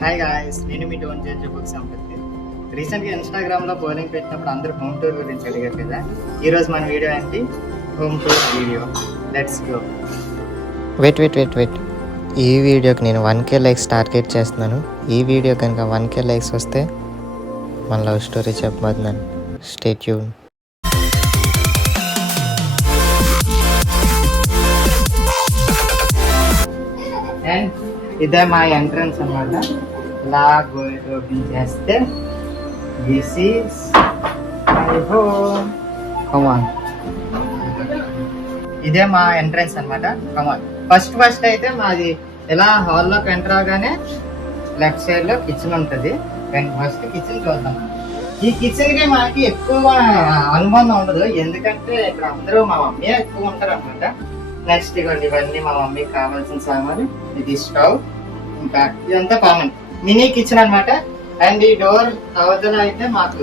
Hi guys, నేను me don't judge book సంపత్తి. రీసెంట్గా ఇన్స్టాగ్రామ్లో పోలింగ్ పెట్టినప్పుడు అందరూ హోమ్ టూర్ గురించి అడిగారు కదా. ఈరోజు మన వీడియో ఏంటి? Home tour video. Let's go. Wait ఈ వీడియోకి నేను 1K లైక్స్ టార్గెట్ చేస్తున్నాను. ఈ వీడియో కనుక 1K లైక్స్ వస్తే మన లవ్ స్టోరీ చెప్పబోతున్నాను. Stay tune. అండ్ ఇదే మా ఎంట్రన్స్ అన్నమాట. ఇలా ఓపెన్ చేస్తే దిస్ ఈస్ మై హోమ్. కమాన్, ఇదే మా ఎంట్రన్స్ అన్నమాట. కమాన్, ఫస్ట్ అయితే మాది ఇలా హాల్లోకి ఎంటర్ అవగానే లెఫ్ట్ సైడ్ లో కిచెన్ ఉంటుంది. ఫస్ట్ కిచెన్ చూద్దాం. ఈ కిచెన్ కి మనకి ఎక్కువ అనుబంధం ఉండదు, ఎందుకంటే ఇక్కడ అందరూ మా మమ్మీ ఎక్కువ ఉంటారు అనమాట. నెక్స్ట్ ఇవ్వండి, ఇవన్నీ మా మమ్మీకి కావాల్సిన సామాన్. ఇది స్టవ్, ఇంకా ఇదంతా కామన్ మినీ కిచెన్ అనమాట. అండ్ ఈ డోర్ అవతల అయితే మాకు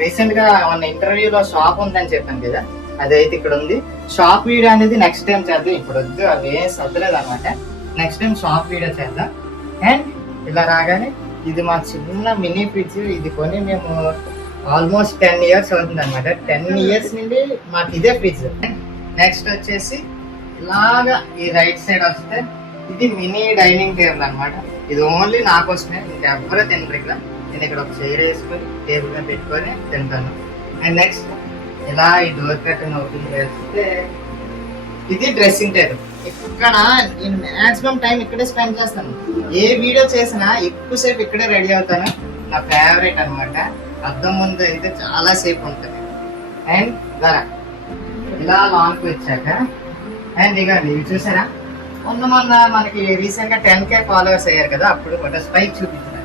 రీసెంట్ గా మన ఇంటర్వ్యూలో షాప్ ఉందని చెప్పాను కదా, అదైతే ఇక్కడ ఉంది. షాప్ వీడియో అనేది నెక్స్ట్ టైం చేద్దాం, ఇప్పుడు వద్దు, అవి ఏం సర్దలేదు అనమాట. నెక్స్ట్ టైం షాప్ వీడియో చేద్దాం. అండ్ ఇలా రాగానే ఇది మా చిన్న మినీ ఫ్రిడ్జ్. ఇది కొని మేము ఆల్మోస్ట్ 10 years అవుతుంది అనమాట. 10 years నుండి మాకు ఇదే ఫ్రిడ్జ్. నెక్స్ట్ వచ్చేసి ఇలాగా ఈ రైట్ సైడ్ వస్తే ఇది మినీ డైనింగ్ టేబుల్ అనమాట. ఇది ఓన్లీ నా కోసమే, ఇంకెవ్వరూ తినరు ఇక్కడ. నేను ఇక్కడ ఒక చైర్ వేసుకొని టేబుల్ మీద పెట్టుకొని తింటాను. అండ్ నెక్స్ట్ ఇలా ఈ డోర్ కర్టెన్ ఓపెన్ చేస్తే ఇది డ్రెస్సింగ్ టేబుల్. ఇక్కడ నేను మాక్సిమం టైం ఇక్కడే స్పెండ్ చేస్తాను. ఏ వీడియో చేసినా ఎక్కువసేపు ఇక్కడే రెడీ అవుతాను. నా ఫేవరెట్ అనమాట. అద్దం ముందు అయితే చాలా సేపు ఉంటుంది. అండ్ ధర ఇలా లాంగ్ వచ్చాక అండ్ ఇక ఇవి చూసారా, మొన్న మనకి రీసెంట్ గా 10K ఫాలోవర్స్ అయ్యారు కదా, అప్పుడు ఫొటోస్ పైకి చూపించాను.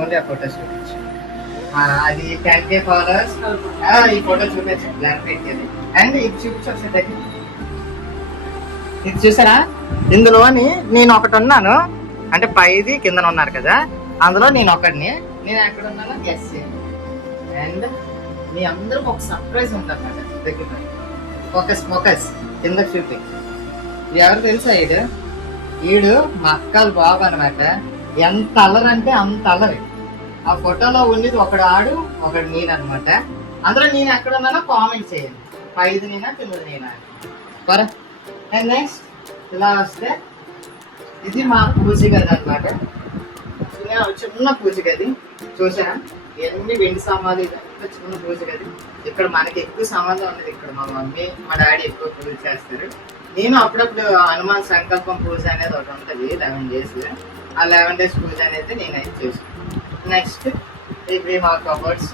ఓన్లీ ఆ ఫొటోస్ చూపించు. అది 10K ఫాలోవర్స్. ఈ ఫోటో చూపించాను బ్లాక్ పెట్టేది. అండ్ ఇది చూపించు, ఇది చూసారా, ఇందులోని నేను ఒకటి ఉన్నాను, అంటే పైది కింద ఉన్నారు కదా, అందులో నేను ఒకటిని. నేను ఎక్కడ ఉన్నానో గెస్ చేయండి. అండ్ మీ అందరికి ఒక సర్ప్రైజ్ ఉంటుంది అన్నమాట. దగ్గర ఫోకస్ కింద చూపి. ఎవరు తెలుసా? ఈడు మా అక్కల బాబు అనమాట. ఎంత అల్లరి అంటే అంత అల్లరి. ఆ ఫోటోలో ఉండేది ఒకడు ఆడు, ఒకడు నేను అనమాట. అందులో నేను ఎక్కడ ఉన్నానో కామెంట్ చేయండి. పైది నేనా కింద నేనా బరా. అండ్ నెక్స్ట్ ఇలా వస్తే ఇది మా పూజ గది అనమాట. చిన్న పూజ గది చూసారా, ఎన్ని వెండి సామాన్లు, ఇదంతా చిన్న పూజ గది. ఇక్కడ మనకి ఎక్కువ సంబంధం ఉన్నది. ఇక్కడ మా మమ్మీ మా డాడీ ఎక్కువ పూజ చేస్తారు. నేను అప్పుడప్పుడు హనుమాన్ సంకల్పం పూజ అనేది ఒకటి ఉంటుంది 11 days. ఆ 11 days పూజ అనేది నేనైతే చేసుకుంటాను. నెక్స్ట్ ఇవి మా కబోర్డ్స్.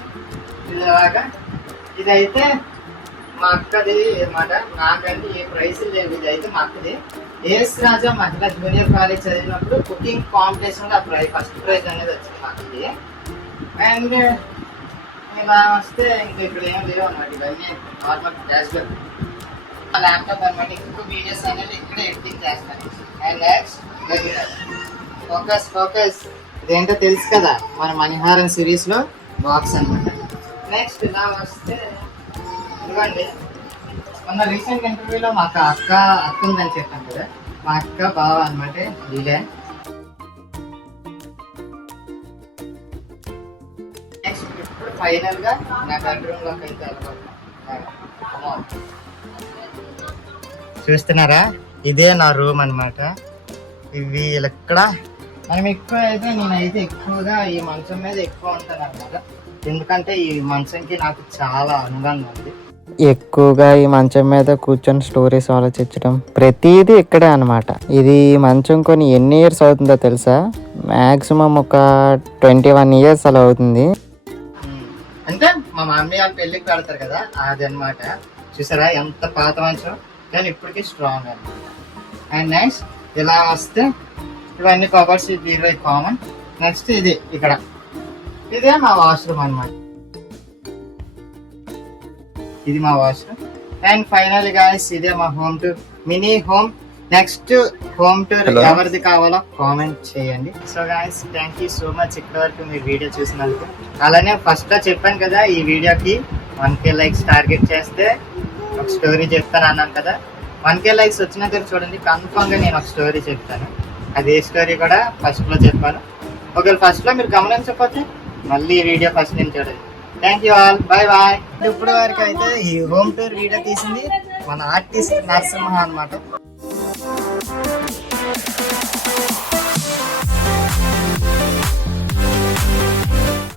ఇలాగా ఇదైతే మా అక్కది అనమాట. నాకంటే ఏ ప్రైజులు లేవు. ఇది అయితే మా అక్కది. ఏఎస్ రాజా మహిళా జూనియర్ కాలేజ్ చదివినప్పుడు కుకింగ్ కాంపిటీషన్ లో ఫస్ట్ ప్రైజ్ అనేది వచ్చింది మా అక్కది. అండ్ ఇలా వస్తే ఇంకా ఇక్కడ ఏం లేవు అన్నమాట. ఇవన్నీ నార్మల్ క్యాజువల్ ల్యాప్టాప్ అనమాట. ఎక్కువ వీడియోస్ అనేది ఇక్కడే ఎడిటింగ్ చేస్తాను. అండ్ నెక్స్ట్ ఫోకస్ ఇదేంటో తెలుసు కదా, మన మణిహారం సిరీస్ లో బాక్స్ అనమాట. నెక్స్ట్ ఇలా వస్తే ఇవ్వండి, మొన్న రీసెంట్ ఇంటర్వ్యూలో మాకు అక్క ఉందని చెప్పాను కదా, మా అక్క బావ అనమాట. ఇదే నెక్స్ట్ ఇప్పుడు ఫైనల్ గా నా బెడ్రూమ్ లోకి అయితే చూస్తున్నారా, ఇదే నా రూమ్ అనమాట. ఇవి ఇక్కడ మనం ఎక్కువ అయితే నేనైతే ఎక్కువగా ఈ మంచం మీద ఎక్కువ ఉంటాను అనమాట. ఎందుకంటే ఈ మంచంకి నాకు చాలా అనుబంధం ఉంది. ఎక్కువగా ఈ మంచం మీద కూర్చొని స్టోరీస్ ఆలోచించడం ప్రతిదీ ఇక్కడే అనమాట. ఇది మంచం కొని ఎన్ని ఇయర్స్ అవుతుందో తెలుసా? మాక్సిమం ఒక 21 years అలా అవుతుంది. అంటే మా మమ్మీ వాళ్ళ పెళ్ళికి పెడతారు కదా, అది అనమాట. చూసారా ఎంత పాత మంచం, కానీ ఇప్పటికీ స్ట్రాంగ్ అనమాట. అండ్ నెక్స్ట్ ఇలా వస్తే ఇవన్నీ కవర్స్, ఇది కామన్. నెక్స్ట్ ఇది ఇక్కడ ఇదే మా వాష్రూమ్ అనమాట. ఇది మా వాష్రూమ్. అండ్ ఫైనల్ గాయ్స్ ఇదే మా home tour, mini home. Next home tour ఎవరిది కావాలో కామెంట్ చేయండి. So guys, thank you so much ఇప్పటి వరకు మీరు వీడియో చూసినందుకు. అలానే ఫస్ట్ లో చెప్పాను కదా, ఈ వీడియోకి 1K లైక్స్ టార్గెట్ చేస్తే ఒక స్టోరీ చెప్తాను అన్నాను కదా. 1K లైక్స్ వచ్చినాక చూడండి, కన్ఫర్మ్ గా నేను ఒక స్టోరీ చెప్తాను. అది ఏ స్టోరీ కూడా ఫస్ట్ లో చెప్పాను. ఒకవేళ ఫస్ట్ లో మీరు గమనించకపోతే మళ్ళీ ఈ వీడియో ఫస్ట్ నుంచి చూడండి. Thank you all, bye bye. ఇప్పుడు వరకు అయితే ఈ హోమ్ టూర్ వీడియో తీసింది మన ఆర్టిస్ట్ నరసింహ అన్నమాట.